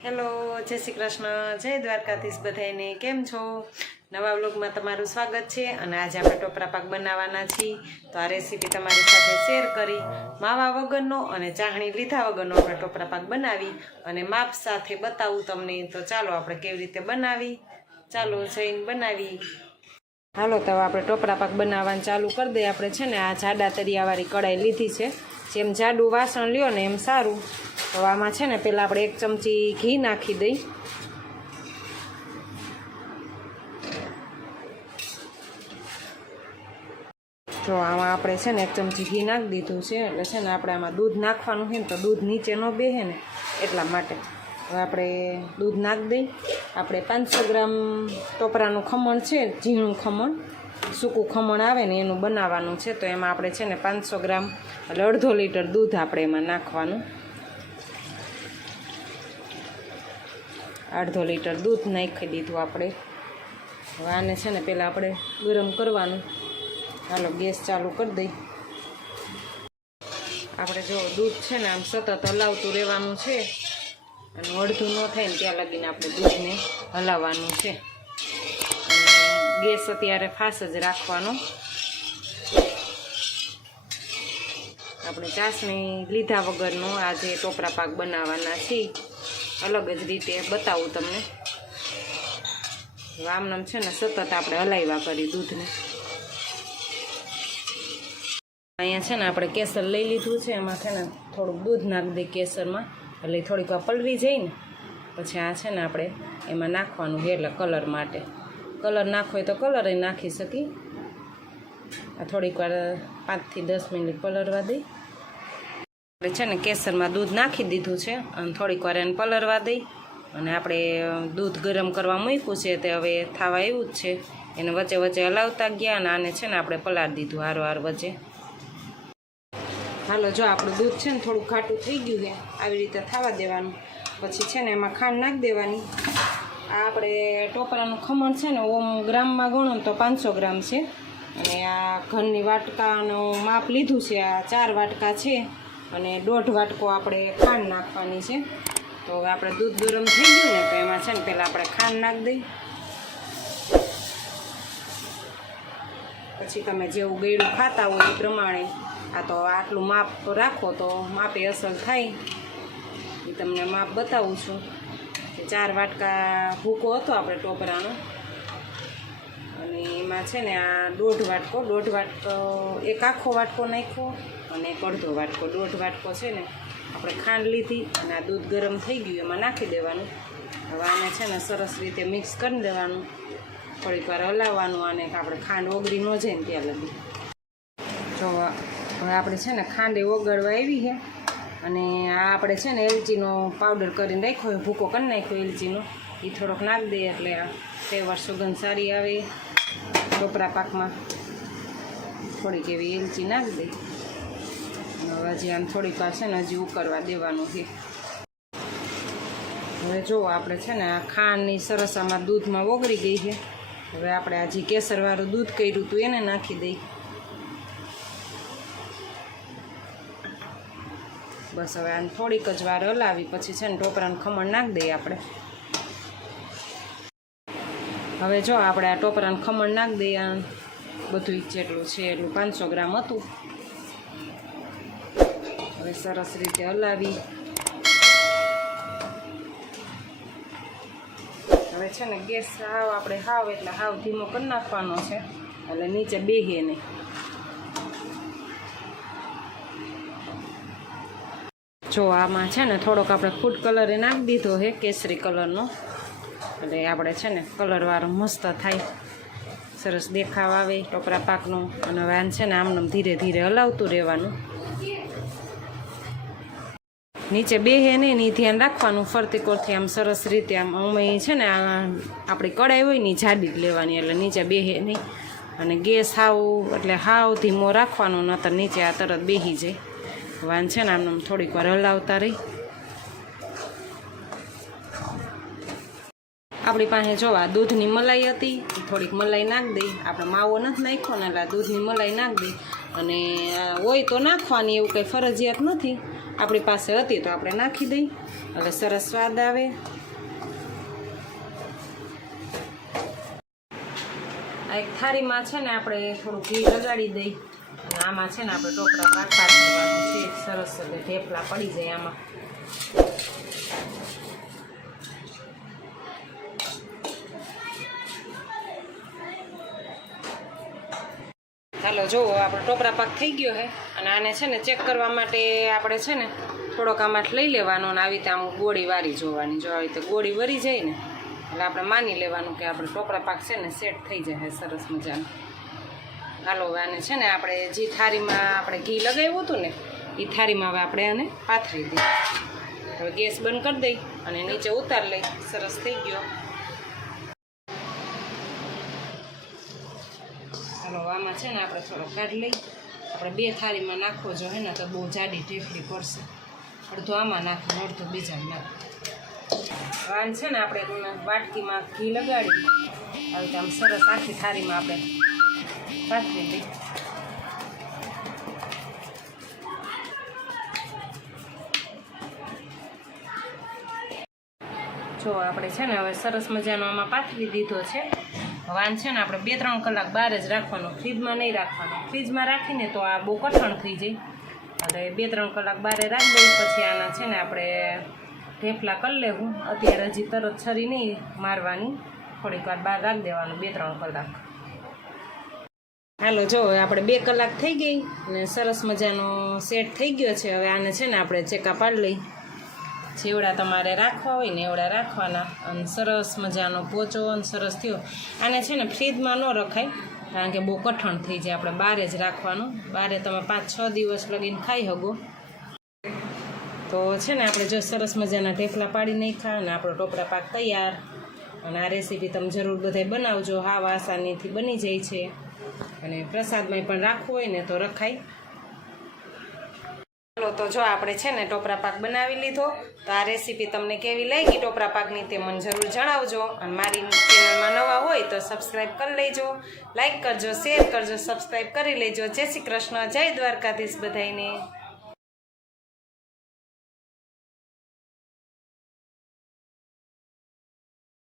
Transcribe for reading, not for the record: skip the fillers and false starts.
Hello, જય શ્રી કૃષ્ણ, જય દ્વારકાધીશ બધાને. કેમ છો? નવા વ્લોગમાં તમારું સ્વાગત છે. અને આજે આપણે ટોપરા પાક બનાવવાના છીએ. તો આ રેસીપી તમારી સાથે શેર કરી માવા વગરનો અને ચાહણી લીધા વગરનો આપણે ટોપરા પાક બનાવી અને માપ સાથે બતાવું તમને. તો ચાલો આપણે કેવી રીતે બનાવી, ચાલો જઈને બનાવી. હાલો, તો આપણે ટોપરા પાક બનાવવાનું ચાલુ કરી દઈએ. આપણે છે ને આ જાડા તરિયાવાળી કઢાઈ લીધી છે. જેમ જાડું વાસણ લ્યો ને એમ સારું. તો આમાં છે ને પહેલાં આપણે 1 ચમચી ઘી નાખી દઈ. જો આમાં આપણે છે ને 1 ચમચી ઘી નાખી દીધું છે. એટલે છે ને આપણે આમાં દૂધ નાખવાનું છે ને તો દૂધ નીચે ન બેસે ને એટલા માટે હવે આપણે દૂધ નાખી દઈ. આપણે 500 ગ્રામ ટોપરાનું ખમણ છે, ઝીણું ખમણ, સૂકું ખમણ આવે ને એનું બનાવવાનું છે. તો એમાં આપણે છે ને 500 ગ્રામ એટલે 1/2 લીટર દૂધ આપણે એમાં નાખવાનું. 1/2 લીટર દૂધ નાખી દીધું આપણે. હવે આને છે ને પહેલાં આપણે ગરમ કરવાનું. હાલો, ગેસ ચાલુ કરી દઈ. આપણે જો દૂધ છે ને આમ સતત હલાવતું રહેવાનું છે અને અડધું ન થાય ને ત્યાં લગીને આપણે દૂધને હલાવવાનું છે. અને ગેસ અત્યારે ફાસ્ટ જ રાખવાનો. આપણે ચાસણી લીધા વગરનો આજે ટોપરા પાક બનાવવાના છીએ. અલગ જ રીતે બતાવું તમને. આમનામ છે ને સતત આપણે હલાવ્યા કરી દૂધને. અહીંયા છે ને આપણે કેસર લઈ લીધું છે. એમાં છે ને થોડુંક દૂધ નાખી દઈએ કેસરમાં, એટલે થોડીક વાર પલળી જાય ને પછી આ છે ને આપણે એમાં નાખવાનું છે. એટલે કલર માટે કલર નાખવો હોય તો કલર નાખી શકી. આ થોડીક વાર 5 થી 10 મિનિટ પલળવા દઈ. આપણે છે ને કેસરમાં દૂધ નાખી દીધું છે અને થોડીક વાર એને પલળવા દઈ. અને આપણે દૂધ ગરમ કરવા મૂક્યું છે તે હવે થવા આવ્યું જ છે. એને વચ્ચે વચ્ચે હલાવતા ગયા અને આને છે ને આપણે પલાળી દીધું હારો વચ્ચે. હાલો, જો આપણું દૂધ છે ને થોડું ઘાટું થઈ ગયું છે. આવી રીતે થવા દેવાનું. પછી છે ને એમાં ખાંડ નાખી દેવાની. આ આપણે ટોપરાનું ખમણ છે ને ઓમ ગ્રામમાં ગણો તો 500 ગ્રામ છે. અને આ ઘરની વાટકાનું માપ લીધું છે. આ 4 વાટકા છે અને 1.5 વાટકો આપણે ખાંડ નાખવાની છે. તો હવે આપણે દૂધ ગરમ થઈ ગયું ને તો એમાં છે ને પહેલાં આપણે ખાંડ નાખી દઈ. પછી તમે જેવું ગળ્યું ખાતા હોય એ પ્રમાણે. આ તો આટલું માપ રાખો તો માપે અસર થાય. એ તમને માપ બતાવું છું કે 4 વાટકા ભૂકો હતો આપણે ટોપરાનો. અને એમાં છે ને આ 1.5 વાટકો એક આખો વાટકો નાખ્યો અને 1/2 વાટકો 1.5 વાટકો છે ને આપણે ખાંડ લીધી. અને આ દૂધ ગરમ થઈ ગયું એમાં નાખી દેવાનું. હવે આને છે ને સરસ રીતે મિક્સ કરી દેવાનું. થોડીક વાર હલાવવાનું. અને આપણે ખાંડ ઓગળી ન જાય ને ત્યાં લગી. જો હવે આપણે છે ને ખાંડે ઓગળવા આવી છે. અને આ આપણે છે ને એલચીનો પાવડર કરીને રાખ્યો હોય, ભૂકો કરી નાખ્યો એલચીનો. એ થોડોક નાખી દઈએ એટલે આ ફ્લેવર સુગંધ સારી આવે ટોપરા પાકમાં. થોડીક એવી એલચી નાખી દઈ. હવે હજી આમ થોડીક વાર છે ને હજી ઉકળવા દેવાનું છે. હવે જો આપણે છે ને આ ખાંડની સરસ આમાં દૂધમાં ઓગળી ગઈ છે. હવે આપણે આ જે કેસરવાળું દૂધ કર્યું હતું એને નાખી દઈ. બસ હવે આને થોડીક જ વાર હલાવી પછી છે ને ટોપરાનું ખમણ નાખી દઈએ આપણે. હવે જો આપણે આ ટોપરાનું ખમણ નાખી દઈએ. બધું જેટલું છે એટલું 500 ગ્રામ હતું. હવે સરસ રીતે હલાવી. હવે છે ને ગેસ આપણે હાવ ધીમો કરી નાખવાનો છે એટલે નીચે બેસે નહીં. જો આમાં છે ને થોડોક આપણે ફૂડ કલર નાખી દીધો છે, કેસરી કલરનો. એટલે આપણે છે ને કલરવાળો મસ્ત થાય, સરસ દેખાવ આવે ટોપરા પાકનો. અને હવે આને છે ને આમને ધીરે ધીરે હલાવતું રહેવાનું. નીચે બેસે નહીં ને ધ્યાન રાખવાનું. ફરતી કોરથી આમ સરસ રીતે આમ અમે છે ને આપણી કઢાઈ હોય ને જાડી જ લેવાની એટલે નીચે બેસે નહીં. અને ગેસ હાવ ધીમો રાખવાનો, નહીતર નીચે આ તરત બેસી જાય. વાન છે ને આમ થોડીક વાર હલાવતા રહી. આપણી પાસે જો આ દૂધની મલાઈ હતી, થોડીક મલાઈ નાખી દઈ. આપણે માવો નથી નાખ્યો ને એટલે દૂધની મલાઈ નાખી દઈ. અને હોય તો નાખવાની, એવું કંઈ ફરજિયાત નથી. આપણી પાસે હતી તો આપણે નાખી દઈ એટલે સરસ સ્વાદ આવે. આ એક થાળીમાં છે ને આપણે થોડું ઘી લગાડી દઈ અને આમાં છે ને આપણે ટોપરા પાક પાથરવાનું છે સરસ એટલે ઢેફલા પડી જાય આમાં. ચાલો જુઓ આપણે ટોપરા પાક થઈ ગયો છે અને આને છે ને ચેક કરવા માટે આપણે છે ને થોડોક આમાં લઈ લેવાનો અને આવી રીતે આમ ગોળી વારી જોવાની. જો આવી રીતે ગોળી વરી જાય ને એટલે આપણે માની લેવાનું કે આપણે ટોપરા પાક છે ને સેટ થઈ જાય સરસ મજાનું. હાલો હવે આને છે ને આપણે જે થાળીમાં આપણે ઘી લગાવ્યું હતું ને એ થાળીમાં હવે આપણે આને પાથરી દઈએ. હવે ગેસ બંધ કરી દઈ અને નીચે ઉતાર લઈ. સરસ થઈ ગયો. ચાલો આમાં છે ને આપણે થોડો કાઢી લઈ. આપણે 2 થાળીમાં નાખવો જો હે ને તો બહુ જાડી ઢેફલી પડશે. અડધો આમાં નાખવાનું અડધો બીજામાં નાખ. આને છે ને આપણે વાટકીમાં ઘી લગાડી આવી રીતે આમ સરસ આખી થાળીમાં આપણે પાથરી દઈ. જો આપણે છે ને હવે સરસ મજાનો આમાં પાથરી દીધો છે. હવે આને છે ને આપણે 2-3 કલાક બહાર જ રાખવાનો, ફ્રીજમાં નહીં રાખવાનો. ફ્રીજમાં રાખીને તો આ બહુ કઠણ થઈ જાય એટલે 2-3 કલાક બહાર રાખી દઈ. પછી આના છે ને આપણે ઢેફલા કરી લેવું. અત્યારે હજી તરત છરી નહીં મારવાની, થોડીક વાર બહાર રાખી દેવાનું 2-3 કલાક. હાલો જો આપણે 2 કલાક થઈ ગઈ અને સરસ મજાનો સેટ થઈ ગયો છે. હવે આને છે ને આપણે ચેકા પાડી લઈ. જેવડા તમારે રાખવા હોય ને એવડા રાખવાના અને સરસ મજાનો પોચો અને સરસ થયો. આને છે ને ફ્રીજમાં ન રખાય કારણ કે બહુ કઠણ થઈ જાય. આપણે બહાર જ રાખવાનું. બહારે તમે 5-6 દિવસ લગીને ખાઈ શકો. તો છે ને આપણે જો સરસ મજાના ઢેફલા પાડી નાખ્યા અને આપણો ટોપરા પાક તૈયાર. અને આ રેસીપી તમે જરૂર બધાય બનાવજો. હાવ આસાનીથી બની જાય છે અને પ્રસાદમાં પણ રાખવું હોય ને તો રખાય. ચાલો તો જો આપણે છે ને ટોપરા પાક બનાવી લીધો. તો આ રેસીપી તમને કેવી લાગી ટોપરા પાકની તે મને જરૂર જણાવજો. અને મારી ચેનલમાં નવા હોય તો સબસ્ક્રાઈબ કરી લેજો, લાઈક કરજો, શેર કરજો, સબસ્ક્રાઈબ કરી લેજો. જય શ્રી કૃષ્ણ, જય દ્વારકાધીશ બધાઈને.